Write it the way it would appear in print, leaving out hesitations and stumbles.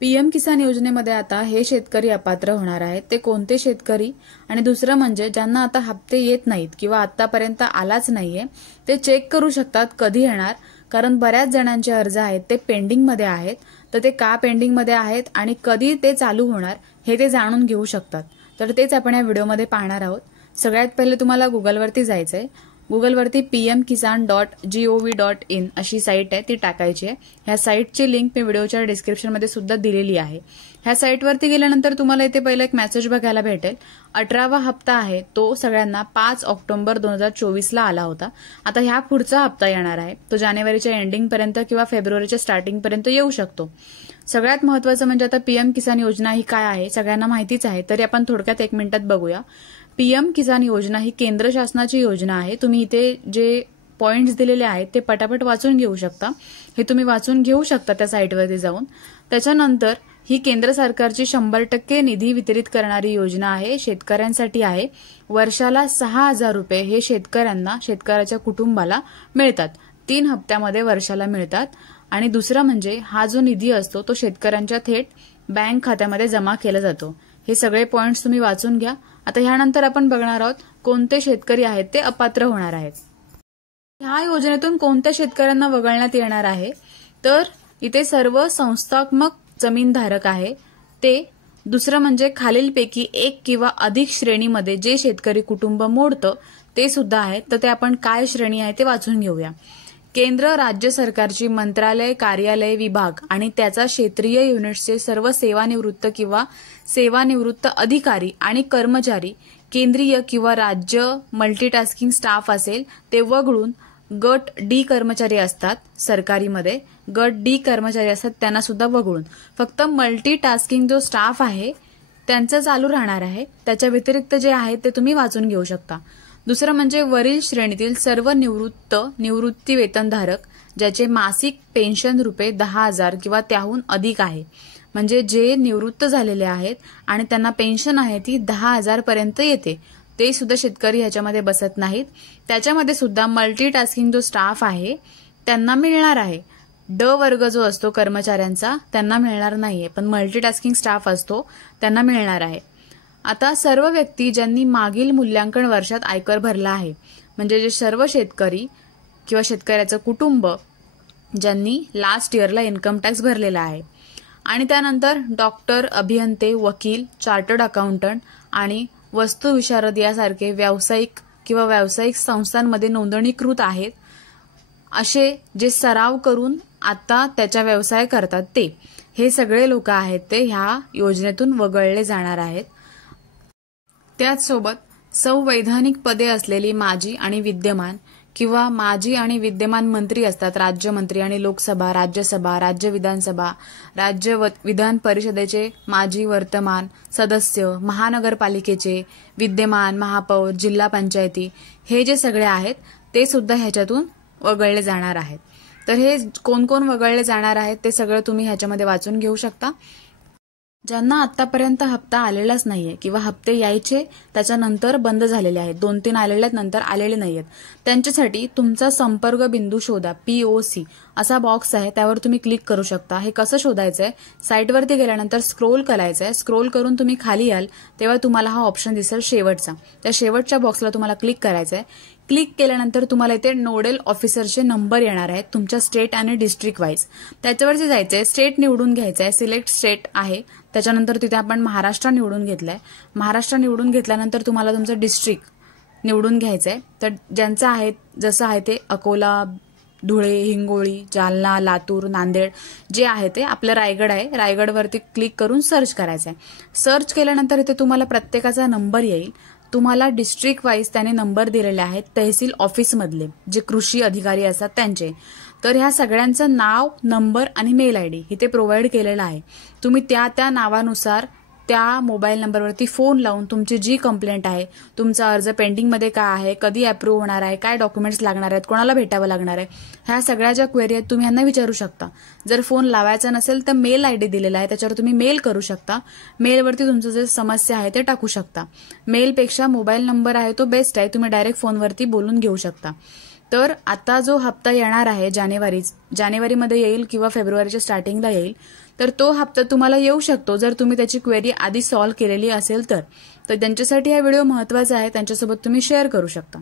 PM किसान योजनेमध्ये आता हे शेतकरी अपात्र होणार आहेत. ते कोणते शेतकरी आणि दुसरं म्हणजे ज्यांना आता हप्ते येत नाहीत किंवा आतापर्यंत आलाच नाहीये ते चेक करू शकतात कधी येणार, कारण बऱ्याच जणांचे अर्ज आहेत ते पेंडिंगमध्ये आहेत. तर ते का पेंडिंगमध्ये आहेत आणि कधी ते चालू होणार हे ते जाणून घेऊ शकतात. तर तेच आपण या व्हिडिओमध्ये पाहणार आहोत. सगळ्यात पहिले तुम्हाला गुगलवरती जायचंय. गुगलवरती pmkisan.gov.in अशी साईट आहे, ती टाकायची आहे. ह्या साईटची लिंक मी व्हिडिओच्या डिस्क्रिप्शनमध्ये सुद्धा दिलेली आहे. ह्या साईटवरती गेल्यानंतर तुम्हाला इथे पहिला एक मेसेज बघायला भेटेल. 18वा हप्ता आहे तो सगळ्यांना 5 ऑक्टोबर 2024ला आला होता. आता ह्या पुढचा हप्ता येणार आहे तो जानेवारीच्या एंडिंग पर्यंत किंवा फेब्रुवारीच्या स्टार्टिंग पर्यंत येऊ शकतो. सगळ्यात महत्त्वाचं म्हणजे आता पीएम किसान योजना ही काय आहे सगळ्यांना माहितीच आहे, तरी आपण थोडक्यात 1 मिनिटात बघूया. पीएम किसान योजना ही केंद्र शासनाची योजना आहे. तुम्ही इथे जे पॉइंट्स दिलेले आहेत ते पटापट वाचून घेऊ शकता. हे तुम्ही वाचून घेऊ शकता त्या साईटवरती जाऊन. त्याच्यानंतर ही केंद्र सरकारची 100% निधी वितरित करणारी योजना आहे, शेतकऱ्यांसाठी आहे. वर्षाला 6,000 रुपये हे शेतकऱ्याच्या कुटुंबाला मिळतात. 3 हप्त्यामध्ये वर्षाला मिळतात. आणि दुसरं म्हणजे हा जो निधी असतो तो शेतकऱ्यांच्या थेट बँक खात्यामध्ये जमा केला जातो. हे सगळे पॉइंट्स तुम्ही वाचून घ्या. आता ह्यानंतर आपण बघणार आहोत कोणते शेतकरी आहेत ते अपात्र होणार आहेत. ह्या योजनेतून कोणत्या शेतकऱ्यांना वगळण्यात येणार आहे, तर इथे सर्व संस्थात्मक जमीनधारक आहे ते. दुसरं म्हणजे खालीलपैकी एक किंवा अधिक श्रेणीमध्ये जे शेतकरी कुटुंब मोडतं ते सुद्धा आहेत. तर ते आपण काय श्रेणी आहे ते वाचून घेऊया. केंद्र राज्य सरकारची मंत्रालय, कार्यालय, विभाग आणि त्याचा क्षेत्रीय युनिट्सचे सर्व सेवानिवृत्त किंवा सेवानिवृत्त अधिकारी आणि कर्मचारी, केंद्रीय किंवा राज्य मल्टीटास्किंग स्टाफ असेल ते वगळून गट डी कर्मचारी असतात सरकारीमध्ये, गट डी कर्मचारी असतात त्यांना सुद्धा वगळून फक्त मल्टीटास्किंग जो स्टाफ आहे त्यांचं चालू राहणार आहे. त्याच्या व्यतिरिक्त जे आहे ते तुम्ही वाचून घेऊ शकता. दुसरं म्हणजे वरील श्रेणीतील सर्व निवृत्ती वेतनधारक ज्याचे मासिक पेन्शन रुपये 10,000 किंवा त्याहून अधिक आहे, म्हणजे जे निवृत्त झालेले आहेत आणि त्यांना पेन्शन आहे ती 10,000 पर्यंत येते, ते सुद्धा शेतकरी ह्याच्यामध्ये बसत नाहीत. त्याच्यामध्ये सुद्धा मल्टीटास्किंग जो स्टाफ आहे त्यांना मिळणार आहे. ड वर्ग जो असतो कर्मचाऱ्यांचा त्यांना मिळणार नाहीये, पण मल्टीटास्किंग स्टाफ असतो त्यांना मिळणार आहे. आता सर्व व्यक्ती ज्यांनी मागील मूल्यांकन वर्षात आयकर भरला आहे, म्हणजे जे सर्व शेतकरी किंवा शेतकऱ्याचं कुटुंब ज्यांनी लास्ट इयरला इन्कम टॅक्स भरलेला आहे. आणि त्यानंतर डॉक्टर, अभियंते, वकील, चार्टर्ड अकाउंटंट आणि वस्तुविशारद यासारखे व्यावसायिक किंवा व्यावसायिक संस्थांमध्ये नोंदणीकृत आहेत असे जे सराव करून आता त्याचा व्यवसाय करतात ते, हे सगळे लोक आहेत ते ह्या योजनेतून वगळले जाणार आहेत. त्याचसोबत संवैधानिक पदे असलेली माजी आणि विद्यमान किंवा माजी आणि विद्यमान मंत्री असतात, राज्यमंत्री आणि लोकसभा, राज्यसभा, राज्य विधानसभा, राज्य विधान परिषदेचे माजी वर्तमान सदस्य, महानगरपालिकेचे विद्यमान महापौर, जिल्हा पंचायती, हे जे सगळे आहेत ते सुद्धा ह्याच्यातून वगळले जाणार आहेत. तर हे कोण कोण वगळले जाणार आहेत ते सगळं तुम्ही ह्याच्यामध्ये वाचून घेऊ शकता. ज्यांना आतापर्यंत हप्ता आलेलाच नाहीये किंवा हप्ते यायचे त्याच्यानंतर बंद झालेले आहेत, 2-3 आलेले आहेत नंतर आलेले नाहीयेत, त्यांच्यासाठी तुमचा संपर्क बिंदू शोधा POC असा बॉक्स आहे, त्यावर तुम्ही क्लिक करू शकता. हे कसं शोधायचंय, साईटवरती गेल्यानंतर स्क्रोल करायचंय. स्क्रोल करून तुम्ही खाली याल तेव्हा तुम्हाला हा ऑप्शन दिसेल शेवटचा. त्या शेवटच्या बॉक्सला तुम्हाला क्लिक करायचंय. क्लिक केल्यानंतर तुम्हाला इथे नोडल ऑफिसरचे नंबर येणार आहेत तुमच्या स्टेट आणि डिस्ट्रिक्ट वाईज. त्याच्यावरती जायचंय, स्टेट निवडून घ्यायचंय, सिलेक्ट स्टेट आहे. त्याच्यानंतर तिथे आपण महाराष्ट्र निवडून घेतलंय. महाराष्ट्र निवडून घेतल्यानंतर तुम्हाला तुमचं डिस्ट्रिक्ट निवडून घ्यायचंय. तर ज्यांचं आहे जसं आहे ते अकोला, धुळे, हिंगोली, जालना, लातूर, नांदेड जे आहे ते आपलं रायगड आहे, रायगडवरती क्लिक करून सर्च करायचंय. सर्च केल्यानंतर इथे तुम्हाला प्रत्येकाचा नंबर येईल. तुम्हाला डिस्ट्रिक्ट वाईज त्याने नंबर दिलेले आहेत, तहसील ऑफिसमधले जे कृषी अधिकारी असतात त्यांचे. तर ह्या सगळ्यांचं नाव, नंबर आणि मेल ID इथे प्रोव्हाइड केलेलं आहे. तुम्ही त्या नावानुसार त्या मोबाईल नंबरवरती फोन लावून तुमची जी कंप्लेंट आहे, तुमचा अर्ज पेंडिंगमध्ये काय आहे, कधी अप्रूव्ह होणार आहे, काय डॉक्युमेंट्स लागणार आहेत, कोणाला भेटावं लागणार आहे, ह्या सगळ्या ज्या क्वेरी आहेत तुम्ही यांना विचारू शकता. जर फोन लावायचा नसेल तर मेल ID दिलेला आहे, त्याच्यावर तुम्ही मेल करू शकता. मेलवरती तुमचं जे समस्या आहे ते टाकू शकता. मेलपेक्षा मोबाईल नंबर आहे तो बेस्ट आहे, तुम्ही डायरेक्ट फोनवरती बोलून घेऊ शकता. तर आता जो हप्ता येणार आहे जानेवारीमध्ये येईल किंवा फेब्रुवारीच्या स्टार्टिंगला येईल, तर तो हप्ता तुम्हाला येऊ शकतो जर तुम्ही त्याची क्वेरी आधी सॉल्व्ह केलेली असेल तर त्यांच्यासाठी हा व्हिडिओ महत्त्वाचा आहे, त्यांच्यासोबत तुम्ही शेअर करू शकता.